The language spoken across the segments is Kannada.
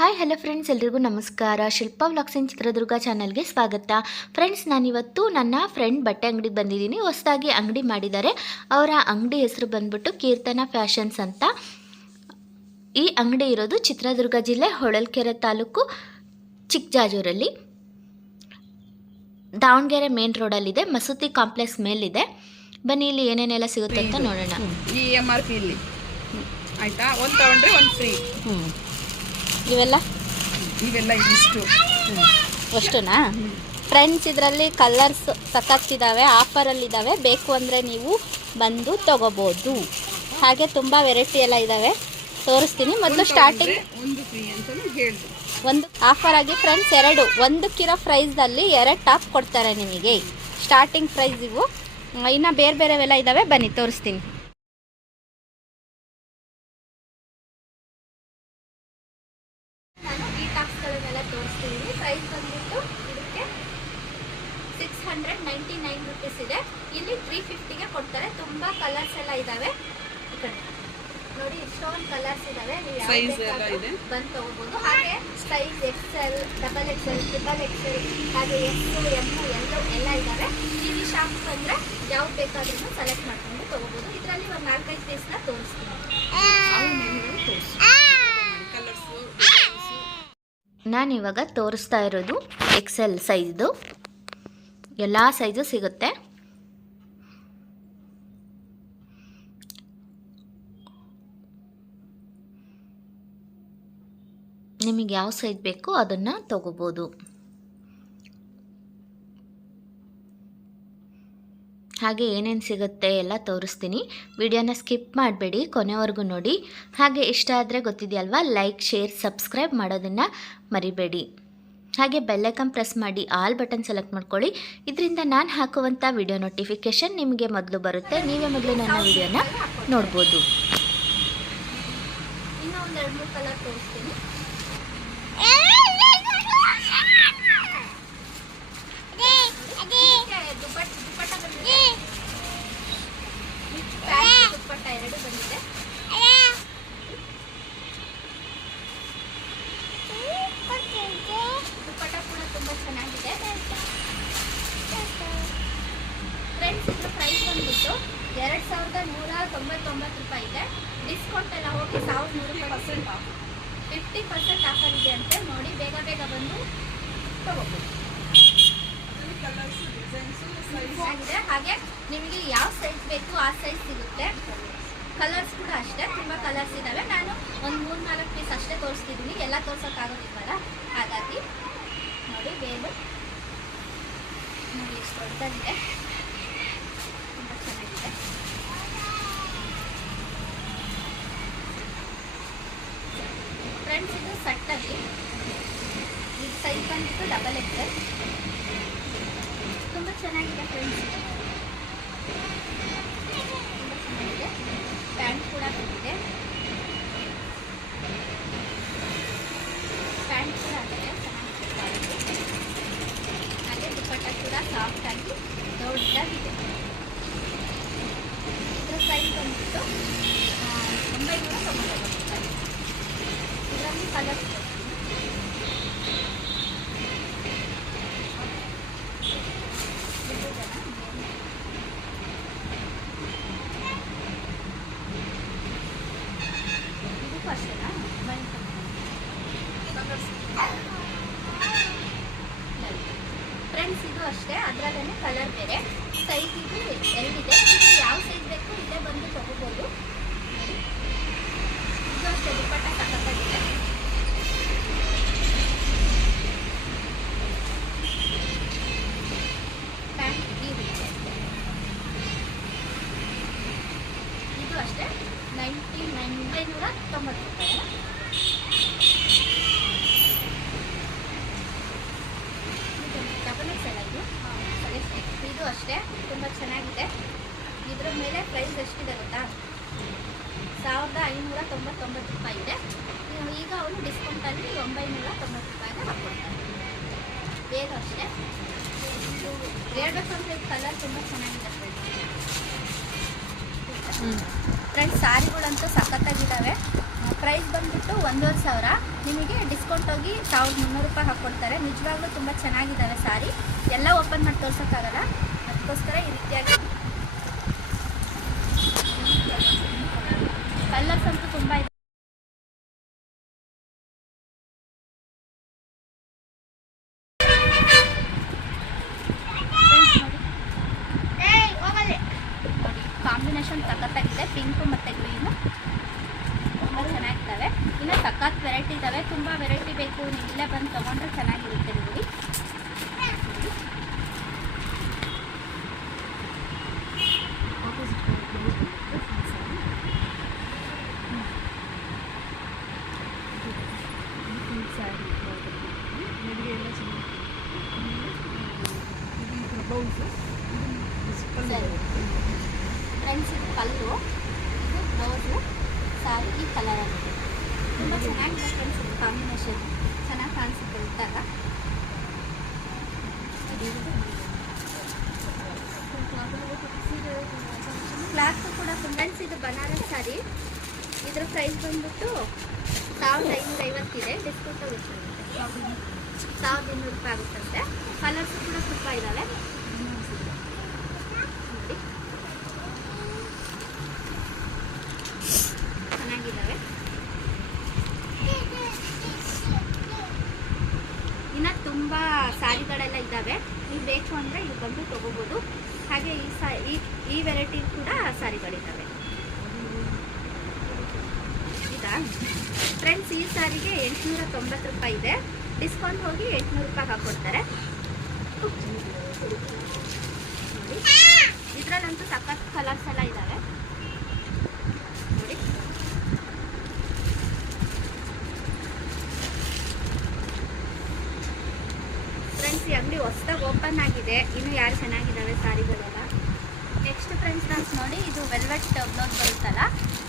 ಹಾಯ್ ಹಲೋ ಫ್ರೆಂಡ್ಸ್ ಎಲ್ರಿಗೂ ನಮಸ್ಕಾರ. ಶಿಲ್ಪಾ ವ್ಲಾಗ್ಸ್ ಇನ್ ಚಿತ್ರದುರ್ಗ ಚಾನಲ್ಗೆ ಸ್ವಾಗತ. ಫ್ರೆಂಡ್ಸ್ ನಾನಿವತ್ತು ನನ್ನ ಫ್ರೆಂಡ್ ಬಟ್ಟೆ ಅಂಗಡಿಗೆ ಬಂದಿದ್ದೀನಿ. ಹೊಸದಾಗಿ ಅಂಗಡಿ ಮಾಡಿದ್ದಾರೆ. ಅವರ ಅಂಗಡಿ ಹೆಸರು ಬಂದ್ಬಿಟ್ಟು ಕೀರ್ತನ ಫ್ಯಾಷನ್ಸ್ ಅಂತ. ಈ ಅಂಗಡಿ ಇರೋದು ಚಿತ್ರದುರ್ಗ ಜಿಲ್ಲೆ ಹೊಳಲ್ಕೆರೆ ತಾಲೂಕು ಚಿಕ್ಕಜಾಜೂರಲ್ಲಿ ದಾವಣಗೆರೆ ಮೇನ್ ರೋಡಲ್ಲಿದೆ ಮಸೂತಿ ಕಾಂಪ್ಲೆಕ್ಸ್ ಮೇಲಿದೆ. ಬನ್ನಿ ಇಲ್ಲಿ ಏನೇನೆಲ್ಲ ಸಿಗುತ್ತೆ ಅಂತ ನೋಡೋಣ. ಈ ಎಂ ಆರ್ ಪಿ ಇಲ್ಲಿ. ಆಯ್ತಾ? ಒಂದು ತಗೊಂಡ್ರೆ ಒಂದು ಫ್ರೀ ಇವೆಲ್ಲ ಇವೆಲ್ಲ ಇಷ್ಟು ಅಷ್ಟುನಾ? ಫ್ರೆಂಡ್ಸ್ ಇದರಲ್ಲಿ ಕಲರ್ಸ್ ಸಖತ್ತಿದ್ದಾವೆ ಆಫರಲ್ಲಿದ್ದಾವೆ ಬೇಕು ಅಂದರೆ ನೀವು ಬಂದು ತಗೋಬೋದು. ಹಾಗೆ ತುಂಬ ವೆರೈಟಿ ಎಲ್ಲ ಇದ್ದಾವೆ ತೋರಿಸ್ತೀನಿ. ಮೊದಲು ಸ್ಟಾರ್ಟಿಂಗ್ ಒಂದು ಒಂದು ಆಫರ್ ಆಗಿ ಫ್ರೆಂಡ್ಸ್ ಎರಡು. ಒಂದಕ್ಕಿರೋ ಪ್ರೈಸ್ದಲ್ಲಿ ಎರಡು ಟಾಪ್ ಕೊಡ್ತಾರೆ ನಿಮಗೆ. ಸ್ಟಾರ್ಟಿಂಗ್ ಪ್ರೈಸ್ ಇವು. ಇನ್ನು ಬೇರೆ ಬೇರೆವೆಲ್ಲ ಇದ್ದಾವೆ ಬನ್ನಿ ತೋರಿಸ್ತೀನಿ ನಾನು ಈ ಟಾಪ್ಸ್ಗಳನ್ನೆಲ್ಲ ತೋರಿಸ್ತಿದ್ದೀನಿ ಪ್ರೈಸ್ ಬಂದ್ಬಿಟ್ಟು ಇದಕ್ಕೆ six hundred ninety nine rupees ಇದೆ. ಇಲ್ಲಿ ತ್ರೀ ಫಿಫ್ಟಿಗೆ ಕೊಡ್ತಾರೆ. ತುಂಬ ಕಲರ್ಸ್ ಎಲ್ಲ ಇದಾವೆ. ಈ ಕಡೆ ನೋಡಿ ಇಷ್ಟೊಂದು ಕಲರ್ಸ್ ಇದಾವೆ. ಬಂದು ತಗೋಬಹುದು ಹಾಗೆ size XL double XL triple XL ಹಾಗೆ ಎಕ್ಸ್ ಎಂ ಎಲ್ಲೋ ಎಲ್ಲ ಇದ್ದಾವೆ ಇಲ್ಲಿ ಶಾಪ್ ಬಂದ್ರೆ ಯಾವ್ದು ಬೇಕಾದ್ರೂ ಸೆಲೆಕ್ಟ್ ಮಾಡ್ಕೊಂಡು ತಗೋಬಹುದು ಇದರಲ್ಲಿ ಒಂದು ನಾಲ್ಕೈದು ಪೀಸ್ನ ತೋರಿಸ್ತೀನಿ. ಕಲರ್ಸು ನಾನಿವಾಗ ತೋರಿಸ್ತಾ ಇರೋದು ಎಕ್ಸೆಲ್ ಸೈಜ್ದು ಎಲ್ಲ ಸೈಜು ಸಿಗುತ್ತೆ. ನಿಮಗೆ ಯಾವ ಸೈಜ್ ಬೇಕೋ ಅದನ್ನು ತಗೋಬೋದು. ಹಾಗೆ ಏನೇನು ಸಿಗುತ್ತೆ ಎಲ್ಲ ತೋರಿಸ್ತೀನಿ. ವಿಡಿಯೋನ ಸ್ಕಿಪ್ ಮಾಡಬೇಡಿ, ಕೊನೆವರೆಗೂ ನೋಡಿ. ಹಾಗೆ ಇಷ್ಟ ಆದರೆ ಗೊತ್ತಿದೆಯಲ್ವಾ? ಲೈಕ್, ಶೇರ್, ಸಬ್ಸ್ಕ್ರೈಬ್ ಮಾಡೋದನ್ನು ಮರಿಬೇಡಿ. ಹಾಗೆ ಬೆಲ್ಲೈಕನ್ ಪ್ರೆಸ್ ಮಾಡಿ ಆಲ್ ಬಟನ್ ಸೆಲೆಕ್ಟ್ ಮಾಡ್ಕೊಳ್ಳಿ. ಇದರಿಂದ ನಾನು ಹಾಕುವಂಥ ವಿಡಿಯೋ ನೋಟಿಫಿಕೇಷನ್ ನಿಮಗೆ ಮೊದಲು ಬರುತ್ತೆ. ನೀವೇ ಮೊದಲು ನನ್ನ ವಿಡಿಯೋನ ನೋಡ್ಬೋದು. ಎರಡು ಬಂದಿದೆ ದುಪ್ಪಟ್ಟ ಕೂಡ ತುಂಬ ಚೆನ್ನಾಗಿದೆ ಫ್ರೆಂಡ್ಸ್ ಇದ್ರ ಪ್ರೈಸ್ ಬಂದ್ಬಿಟ್ಟು ಎರಡು ಸಾವಿರದ ನೂರ ತೊಂಬತ್ತೊಂಬತ್ತು ರೂಪಾಯಿ ಇದೆ ಡಿಸ್ಕೌಂಟ್ ಎಲ್ಲ ಹೋಗಿ ಸಾವಿರದ ನೂರು ರೂಪಾಯಿ percent off fifty percent offer ಇದೆ ಅಂತೆ ನೋಡಿ, ಬೇಗ ಬೇಗ ಬಂದು ತಗೋಬೋದು. ಚೆನ್ನಾಗಿದೆ ಹಾಗೆ ನಿಮಗೆ ಯಾವ ಸೈಜ್ ಬೇಕು ಆ ಸೈಜ್ ಸಿಗುತ್ತೆ. ಕಲರ್ಸ್ ಕೂಡ ಅಷ್ಟೇ, ತುಂಬ ಕಲರ್ಸ್ ಇದ್ದಾವೆ ನಾನು ಒಂದು ಮೂರು ನಾಲ್ಕು ಪೀಸ್ ಅಷ್ಟೇ ತೋರಿಸ್ತಿದ್ದೀನಿ. ಎಲ್ಲ ತೋರ್ಸೋಕ್ಕಾಗೋದಿಲ್ವಲ್ಲ? ಹಾಗಾಗಿ ನೋಡಿ, ಬೇಗ ನೋಡಿ, ಎಷ್ಟು ಚೆನ್ನಾಗಿದೆ ಫ್ರೆಂಡ್ಸ್ ಇದು ಸಟ್ಟಲ್ಲಿ. ಇದು ಸೈಜ್ ಬಂದ್ಬಿಟ್ಟು ಡಬಲ್ ಎಕ್ಸೆಲ್ ತುಂಬ ಚೆನ್ನಾಗಿದೆ ಫ್ರೆಂಡ್ಸ್ ತುಂಬ ಚೆನ್ನಾಗಿದೆ ಪ್ಯಾಂಟ್ ಕೂಡ ಬಂದಿದೆ ಪ್ಯಾಂಟ್ ಕೂಡ ಆಗಿದೆ ಚೆನ್ನಾಗಿದೆ quality. ಹಾಗೆ ದುಪ್ಪಟ್ಟ ಕೂಡ ಸಾಫ್ಟ್ ಆಗಿ ದೊಡ್ಡದಾಗಿದೆ ಇದರ ಸೈಜ್ ಬಂದ್ಬಿಟ್ಟು ಆ, ಒಂಬೈನೂರ ತೊಂಬತ್ತೊಂಬತ್ತು ರೂಪಾಯಿ ಇದರಲ್ಲಿ ಕಲರ್ಸ್ ಇದಕ್ಕೂ ಅಷ್ಟೇನಾ ಫ್ರೆಂಡ್ಸ್ ಇದು ಅಷ್ಟೇ ಅದರಲ್ಲೇ ಕಲರ್ ಬೇರೆ. ಸೈಜ್ ಇದು ಎರಡಿದೆ ನಿಮ್ಗೆ ಯಾವ ಸೈಜ್ ಬೇಕು, ಇಲ್ಲೇ ಬಂದು ತಗೋಬೋದು. ಇದು ಅಷ್ಟೇ, ದುಪ್ಪಟ್ಟ ಸಖತ್ತಾಗಿದೆ. ಪ್ಯಾಂಟ್ ಇದು. ಅಷ್ಟೇ, ನೈಂಟಿ ನೈನ್ ಒಂಬೈನೂರ ತೊಂಬತ್ತು ರೂಪಾಯಿ ಡಬಲ್ ಎಕ್ಸ್ ಎಲ್ಲ ಇದು ಇದು ಅಷ್ಟೇ, ತುಂಬ ಚೆನ್ನಾಗಿದೆ. ಇದ್ರ ಮೇಲೆ ಪ್ರೈಸ್ ಎಷ್ಟಿದೆ ಗೊತ್ತಾ? ಸಾವಿರದ ಐನೂರ ತೊಂಬತ್ತೊಂಬತ್ತು ರೂಪಾಯಿ ಇದೆ. ಈಗ ಅವನು ಡಿಸ್ಕೌಂಟಲ್ಲಿ ಒಂಬೈನೂರ ತೊಂಬತ್ತು ರೂಪಾಯಿಗೆ ಹಾಕ್ಕೊಡ್ತಾರೆ ಬೇಗ ಅಷ್ಟೇ. ಹೇಳ್ಬೇಕು ಕಲರ್ ತುಂಬ ಚೆನ್ನಾಗಿದೆ ಫ್ರೆಂಡ್ಸ್ ಸಾರಿಗಳಂತೂ ಸಖತ್ತಾಗಿದ್ದಾವೆ. ಪ್ರೈಸ್ ಬಂದ್ಬಿಟ್ಟು ಒಂದೂವರೆ ಸಾವಿರ. ನಿಮಗೆ ಡಿಸ್ಕೌಂಟ್ ಹೋಗಿ ಸಾವಿರದ ಮುನ್ನೂರು ರೂಪಾಯಿ ಹಾಕ್ಕೊಡ್ತಾರೆ ನಿಜವಾಗ್ಲೂ ತುಂಬ ಚೆನ್ನಾಗಿದ್ದಾವೆ ಸಾರಿ. ಎಲ್ಲ ಓಪನ್ ಮಾಡಿ ತೋರ್ಸೋಕ್ಕಾಗಲ್ಲ. ಅದಕ್ಕೋಸ್ಕರ ಈ ರೀತಿಯಾಗಿ ಕಲರ್ಸ್ ಅಂತೂ ತುಂಬ ಇದೆ. ಕಾಂಬಿನೇಷನ್ ಸಖತ್ತಾಗಿದೆ. ಪಿಂಕು ಮತ್ತು ಗ್ರೀನು ತುಂಬ ಚೆನ್ನಾಗಿದ್ದಾವೆ. ಇನ್ನು ಸಖತ್ ವೆರೈಟಿ ಇದ್ದಾವೆ ತುಂಬ ವೆರೈಟಿ ಬೇಕು. ನೀವು ಇಲ್ಲೇ ಬಂದು ತೊಗೊಂಡ್ರೆ ಚೆನ್ನಾಗಿರುತ್ತೆ ನಿಮಗೆ ಸರಿ ಫ್ರೆಂಡ್ಸ್ ಇದು ಬ್ಲೌಸು ಸಾರಿ, ಈ ಕಲರ್ ಆಗಿದೆ ತುಂಬ ಚೆನ್ನಾಗಿದೆ ಫ್ರೆಂಡ್ಸ್ ಇದು ಕಾಂಬಿನೇಷನ್ ಚೆನ್ನಾಗಿ ಕಾಣಿಸುತ್ತೆ ಇದ್ದಾಗ ಕ್ಲಾತ್ ಕೂಡ ಫ್ರೆಂಡ್ಸ್ ಇದು ಬನಾರಸ್ ಸಾರಿ. ಇದ್ರ ಪ್ರೈಸ್ ಬಂದ್ಬಿಟ್ಟು ಸಾವಿರದ ಐನೂರ ಐವತ್ತಿದೆ ಡಿಸ್ಕೌಂಟ್ ಸಾವಿರದ ಇನ್ನೂರು ರೂಪಾಯಿ ಆಗುತ್ತಂತೆ. ಕಲರ್ಸ್ ಕೂಡ ತುಂಬ ಇದ್ದಾವೆ ನೋಡಿ ಚೆನ್ನಾಗಿದ್ದಾವೆ ಇನ್ನು ತುಂಬ ಸಾರಿಗಳೆಲ್ಲ ಇದ್ದಾವೆ ನೀವು ಬೇಕು ಅಂದರೆ ಇಲ್ಲಿ ಬಂದು ತೊಗೋಬೋದು ಹಾಗೆ ಈ ಈ ವೆರೈಟಿ ಕೂಡ ಸಾರಿಗಳಿದ್ದಾವೆ. ಇದಾ ಫ್ರೆಂಡ್ಸ್ ಈ ಸಾರಿಗೆ ಎಂಟುನೂರ ತೊಂಬತ್ತು ರೂಪಾಯಿ ಇದೆ. ಡಿಸ್ಕೌಂಟ್ ಹೋಗಿ ಎಂಟುನೂರು ರೂಪಾಯಿ ಹಾಕೊಡ್ತಾರೆ. ಇದರಲ್ಲಂತೂ ಸಖತ್ ಕಲರ್ಸ್ ಎಲ್ಲ ಇದ್ದಾವೆ ನೋಡಿ. ಫ್ರೆಂಡ್ಸ್ ಈ ಅಂಗಡಿ ಹೊಸ್ದಾಗಿ ಓಪನ್ ಆಗಿದೆ. ಇನ್ನು ಯಾರು ಚೆನ್ನಾಗಿದ್ದಾವೆ ಸಾರಿಗಳೆಲ್ಲ ನೆಕ್ಸ್ಟ್ ಫ್ರೆಂಡ್ಸ್ ನಾನು ನೋಡಿ. ಇದು ವೆಲ್ವೆಟ್ ಬ್ಲೌಸ್ ಬರುತ್ತಲ್ಲ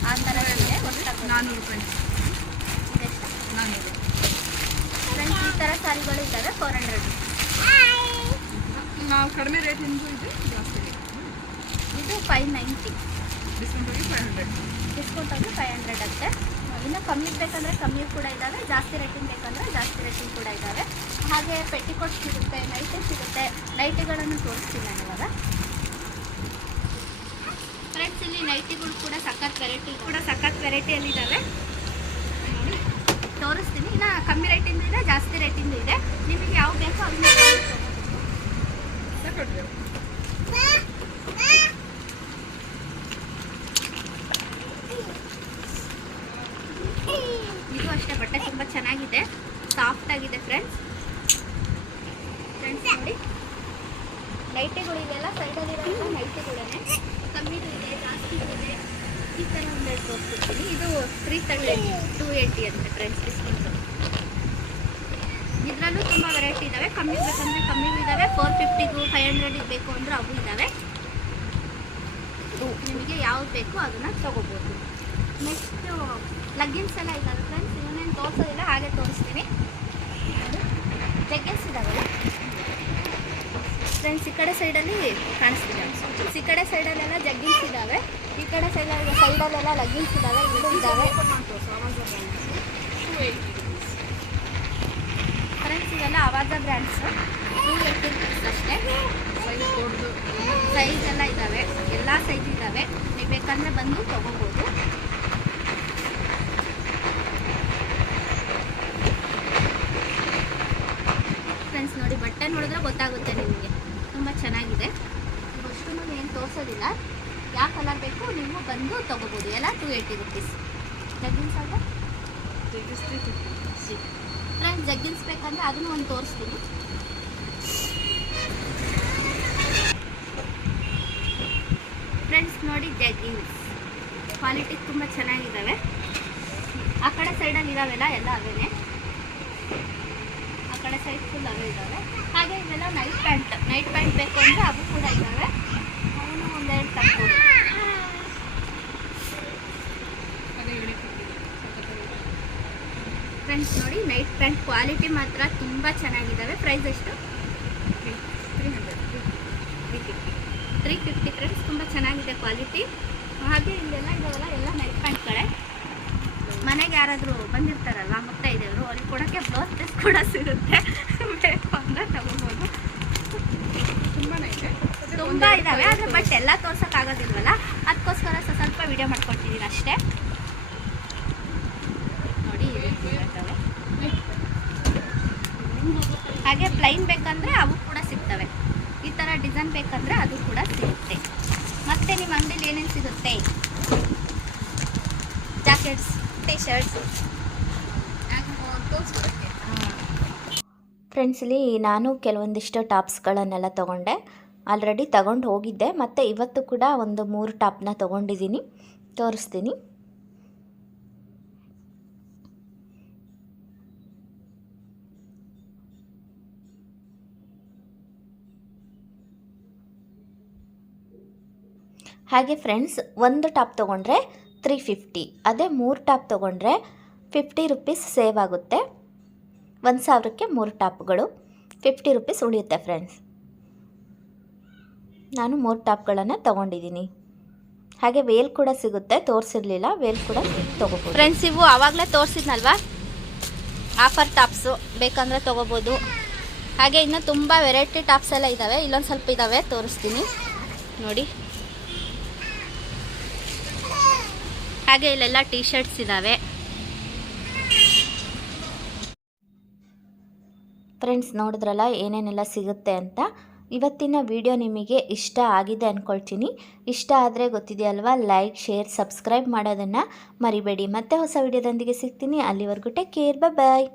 ಆ ಥರ ಇದೆ. ನಾನ್ನೂರು ಫ್ರೆಂಡ್ಸ್ ಫ್ರೆಂಡ್ಸ್ ಈ ಥರ ಸಾರಿಗಳು ಇದ್ದಾವೆ ಫೋರ್ ಹಂಡ್ರೆಡ್ ನಾವು ಕಡಿಮೆ ರೇಟಿಂದು ಇದು ಜಾಸ್ತಿ ಇದು. ಫೈವ್ ನೈಂಟಿ ಡಿಸ್ಕೌಂಟ್ ಹೋಗಿ ಫೈವ್ ಹಂಡ್ರೆಡ್ ಡಿಸ್ಕೌಂಟ್ ಅಂದರೆ ಫೈವ್ ಹಂಡ್ರೆಡ್ ಆಗುತ್ತೆ ಇನ್ನು ಕಮ್ಮಿ ಬೇಕಂದರೆ ಕಮ್ಮಿ ಕೂಡ ಇದ್ದಾವೆ. ಜಾಸ್ತಿ ರೇಟಿಂಗ್ ಬೇಕಂದರೆ ಜಾಸ್ತಿ ರೇಟಿಂಗ್ ಕೂಡ ಇದ್ದಾವೆ. ಹಾಗೆ ಪೆಟ್ಟಿಕೋಟ್ ಸಿಗುತ್ತೆ ನೈಟಿ ಸಿಗುತ್ತೆ. ನೈಟಿಗಳನ್ನು ತೋರಿಸ್ತೀನಿ ನಾನು ಇವಾಗ. ಇಲ್ಲಿ ನೈಟಿಗಳು ಕೂಡ ಸಖತ್ ವೆರೈಟಿ ಕೂಡ ಸಖತ್ ವೆರೈಟಿಯಲ್ಲಿದ್ದಾವೆ ನೋಡಿ, ತೋರಿಸ್ತೀನಿ. ಇನ್ನು ಕಮ್ಮಿ ರೇಟಿಂದ ಇದೆ ಜಾಸ್ತಿ ರೇಟಿಂದ ಇದೆ ನಿಮಗೆ ಯಾವ ಬೇಕೋ ಅದನ್ನ ಇದು ಅಷ್ಟೇ, ಬಟ್ಟೆ ತುಂಬ ಚೆನ್ನಾಗಿದೆ. ಸಾಫ್ಟ್ ಆಗಿದೆ ಫ್ರೆಂಡ್ಸ್ ನೋಡಿ ನೈಟಿಗಳು ಇದೆಲ್ಲ ಸೈಡಲ್ಲಿರೋಲ್ಲ ನೈಟಿಗಳೇ ಕಮ್ಮಿದು ಇದೆ ಜಾಸ್ತಿ ಇದೆ. ಈ ಥರ ಒಂದೆರಡು ತೋರಿಸ್ತೀನಿ ಇದು ತ್ರೀ ತರ್ಟಿ ಟೂ ಏಯ್ಟಿ ಅಂತ ಫ್ರೆಂಡ್ಸ್ ಡಿಸ್ಕೌಂಟು ಇದರಲ್ಲೂ ತುಂಬ ವೆರೈಟಿ ಇದ್ದಾವೆ ಕಮ್ಮಿ ಬೇಕಂದರೆ ಕಮ್ಮಿ ಇದ್ದಾವೆ ಫೋರ್ ಫಿಫ್ಟಿಗೂ ಫೈವ್ ಹಂಡ್ರೆಡಿಗೆ ಬೇಕು ಅಂದರೆ ಅವು ಇದ್ದಾವೆ ನಿಮಗೆ ಯಾವ್ದು ಬೇಕು ಅದನ್ನು ತೊಗೋಬೋದು. ನೆಕ್ಸ್ಟು ಲಗ್ಗಿನ್ಸ್ ಎಲ್ಲ ಇದ್ದಾವೆ ಫ್ರೆಂಡ್ಸ್ ಇವನೇನು ತೋರಿಸೋದಿಲ್ಲ, ಹಾಗೆ ತೋರಿಸ್ತೀನಿ. ಜಗ್ಗಿನ್ಸ್ ಇದ್ದಾವಲ್ಲ ಫ್ರೆಂಡ್ಸ್ ಈ ಕಡೆ ಸೈಡಲ್ಲಿ ಕಾಣಿಸ್ತಿದೆ. ಈ ಕಡೆ ಸೈಡಲ್ಲೆಲ್ಲ ಜಗ್ಗಿಂಗ್ಸ್ ಇದ್ದಾವೆ ಈ ಕಡೆ ಸೈಡ್ ಸೈಡಲ್ಲೆಲ್ಲ ಲಗ್ಗಿನ್ಸ್ ಇದ್ದಾವೆ ಇಲ್ಲೂ ಇದ್ದಾವೆ ಫ್ರೆಂಡ್ಸ್ ಇವೆಲ್ಲ ಆವಾಗ ಬ್ರ್ಯಾಂಡ್ಸ್ ಟೂ ಏಯ್ಟಿ ರುಪೀಸ್ ಅಷ್ಟೇ. ಸೈಜ್ ಎಲ್ಲ ಇದ್ದಾವೆ ಎಲ್ಲ ಸೈಜ್ ಇದ್ದಾವೆ ನೀವು ಬೇಕಂದ್ರೆ ಬಂದು ತೊಗೋಬೋದು ಫ್ರೆಂಡ್ಸ್ ನೋಡಿ ಬಟ್ಟೆ ನೋಡಿದ್ರೆ ಗೊತ್ತಾಗುತ್ತೆ ನಿಮಗೆ ತುಂಬ ಚೆನ್ನಾಗಿದೆ ಅಷ್ಟು ಏನು ತೋರಿಸೋದಿಲ್ಲ ಯಾವ ಕಲರ್ ಬೇಕು ನೀವು ಬಂದು ತೊಗೋಬೋದು ಎಲ್ಲ ಟೂ ಏಯ್ಟಿ ರುಪೀಸ್ ಜಗ್ಗಿನ್ಸ್ ಆದರೆ leggings three fifty friends jeggings ಬೇಕಂದ್ರೆ ಅದನ್ನು ಒಂದು ತೋರಿಸ್ತೀನಿ. ಫ್ರೆಂಡ್ಸ್ ನೋಡಿ ಜಗ್ಗಿನ್ಸ್. ಕ್ವಾಲಿಟಿ ತುಂಬ ಚೆನ್ನಾಗಿದ್ದಾವೆ ಆ ಕಡೆ ಸೈಡಲ್ಲಿ ಇದಾವೆಲ್ಲ, ಎಲ್ಲ ಅವೇನೆ. ಆ ಕಡೆ ಸೈಡ್ ಫುಲ್ ಅವೇ ಇದ್ದಾವೆ ಹಾಗೆ ಇವೆಲ್ಲ ನೈಟ್ ಪ್ಯಾಂಟ್ ನೈಟ್ ಪ್ಯಾಂಟ್ ಬೇಕು ಅಂದರೆ ಅವು ಕೂಡ ಇದ್ದಾವೆ ಅವನು ಒಂದೆರಡು ತರ್ಬೋದು ಅದೇ ಏಳು ಕೊಟ್ಟಿದೆ ಸಖತ್ತಾಗಿದೆ ಫ್ರೆಂಡ್ಸ್ ನೋಡಿ ನೈಟ್ ಪ್ಯಾಂಟ್ ಕ್ವಾಲಿಟಿ ಮಾತ್ರ ತುಂಬ ಚೆನ್ನಾಗಿದ್ದಾವೆ ಪ್ರೈಸ್ ಎಷ್ಟು? Three hundred three fifty three fifty friends ತುಂಬ ಚೆನ್ನಾಗಿದೆ ಕ್ವಾಲಿಟಿ ಹಾಗೆ ಇಲ್ಲೆಲ್ಲ ಇದಾವಲ್ಲ, ಎಲ್ಲ ನೈಟ್ ಪ್ಯಾಂಟ್ಗಳೇ ಮನೆಗೆ ಯಾರಾದರೂ ಬಂದಿರ್ತಾರಲ್ಲ ಮುತ್ತೈದೆಯವರು ಅವ್ರಿಗೆ ಕೊಡೋಕ್ಕೆ ಬ್ಲೌಸ್ ಪೀಸ್ ಕೂಡ ಸಿಗುತ್ತೆ. ಬೇಕು ಅಂದರೆ ತಗೋಬೋದು. ತುಂಬಾ ಇದೆ. ತುಂಬ ಇದ್ದಾವೆ ಆದರೆ ಬಟ್ ಎಲ್ಲ ತೋರ್ಸೋಕ್ಕಾಗೋದಿಲ್ವಲ್ಲ? ಅದಕ್ಕೋಸ್ಕರ ಸ್ವಲ್ಪ ಸ್ವಲ್ಪ ವಿಡಿಯೋ ಮಾಡ್ಕೊಟ್ಟಿದ್ದೀನಿ ಅಷ್ಟೇ ನೋಡಿ ಈ ರೀತಿ ಇರ್ತವೆ. ಹಾಗೆ ಪ್ಲೈನ್ ಬೇಕಂದರೆ ಅವು ಕೂಡ ಸಿಗ್ತವೆ. ಈ ಥರ ಡಿಸೈನ್ ಬೇಕಂದರೆ ಅದು ಕೂಡ ಸಿಗುತ್ತೆ. ಮತ್ತು ನಿಮ್ಮ ಅಂಗಡಿಲಿ ಏನೇನು ಸಿಗುತ್ತೆ? ಜಾಕೆಟ್ಸ್ ಟೀ ಶರ್ಟ್ಸ್ ಫ್ರೆಂಡ್ಸ್ ಇಲ್ಲಿ ನಾನು ಕೆಲವೊಂದಿಷ್ಟು ಟಾಪ್ಸ್ಗಳನ್ನೆಲ್ಲ ತೊಗೊಂಡೆ. ಆಲ್ರೆಡಿ ತಗೊಂಡು ಹೋಗಿದ್ದೆ. ಮತ್ತು ಇವತ್ತು ಕೂಡ ಒಂದು ಮೂರು ಟಾಪ್ನ ತೊಗೊಂಡಿದ್ದೀನಿ. ತೋರಿಸ್ತೀನಿ. ಹಾಗೆ ಫ್ರೆಂಡ್ಸ್ ಒಂದು ಟಾಪ್ ತೊಗೊಂಡ್ರೆ ತ್ರೀ ಫಿಫ್ಟಿ ಅದೇ ಮೂರು ಟಾಪ್ ತೊಗೊಂಡ್ರೆ ಫಿಫ್ಟಿ ರುಪೀಸ್ ಸೇವ್ ಆಗುತ್ತೆ. ಒಂದು ಸಾವಿರಕ್ಕೆ ಮೂರು ಟಾಪ್ಗಳು ಫಿಫ್ಟಿ ರುಪೀಸ್ ಉಳಿಯುತ್ತೆ ಫ್ರೆಂಡ್ಸ್ ನಾನು ಮೂರು ಟಾಪ್ಗಳನ್ನು ತೊಗೊಂಡಿದ್ದೀನಿ. ಹಾಗೆ ವೇಲ್ ಕೂಡ ಸಿಗುತ್ತೆ, ತೋರಿಸಿರ್ಲಿಲ್ಲ ವೇಲ್ ಕೂಡ ತೊಗೋಬೋದು. ಫ್ರೆಂಡ್ಸ್ ಇವು ಆವಾಗಲೇ ತೋರಿಸಿದ್ನಲ್ವಾ? ಆಫರ್ ಟಾಪ್ಸು ಬೇಕಂದರೆ ತೊಗೋಬೋದು. ಹಾಗೆ ಇನ್ನೂ ತುಂಬ ವೆರೈಟಿ ಟಾಪ್ಸ್ ಎಲ್ಲ ಇದ್ದಾವೆ ಇಲ್ಲೊಂದು ಸ್ವಲ್ಪ ಇದ್ದಾವೆ ತೋರಿಸ್ತೀನಿ. ನೋಡಿ. ಹಾಗೆ ಇಲ್ಲೆಲ್ಲ ಟೀ ಶರ್ಟ್ಸ್ ಇದ್ದಾವೆ ಫ್ರೆಂಡ್ಸ್ ನೋಡಿದ್ರಲ್ಲ, ಏನೇನೆಲ್ಲ ಸಿಗುತ್ತೆ ಅಂತ? ಇವತ್ತಿನ ವಿಡಿಯೋ ನಿಮಗೆ ಇಷ್ಟ ಆಗಿದೆ ಅಂದ್ಕೊಳ್ತೀನಿ ಇಷ್ಟ ಆದರೆ ಗೊತ್ತಿದೆಯಲ್ವಾ ಲೈಕ್ ಶೇರ್ ಸಬ್ಸ್ಕ್ರೈಬ್ ಮಾಡೋದನ್ನು ಮರಿಬೇಡಿ. ಮತ್ತೆ ಹೊಸ ವಿಡಿಯೋದೊಂದಿಗೆ ಸಿಗ್ತೀನಿ. ಅಲ್ಲಿವರೆಗೂ ಟೇಕ್ ಕೇರ್ ಬಾಯ್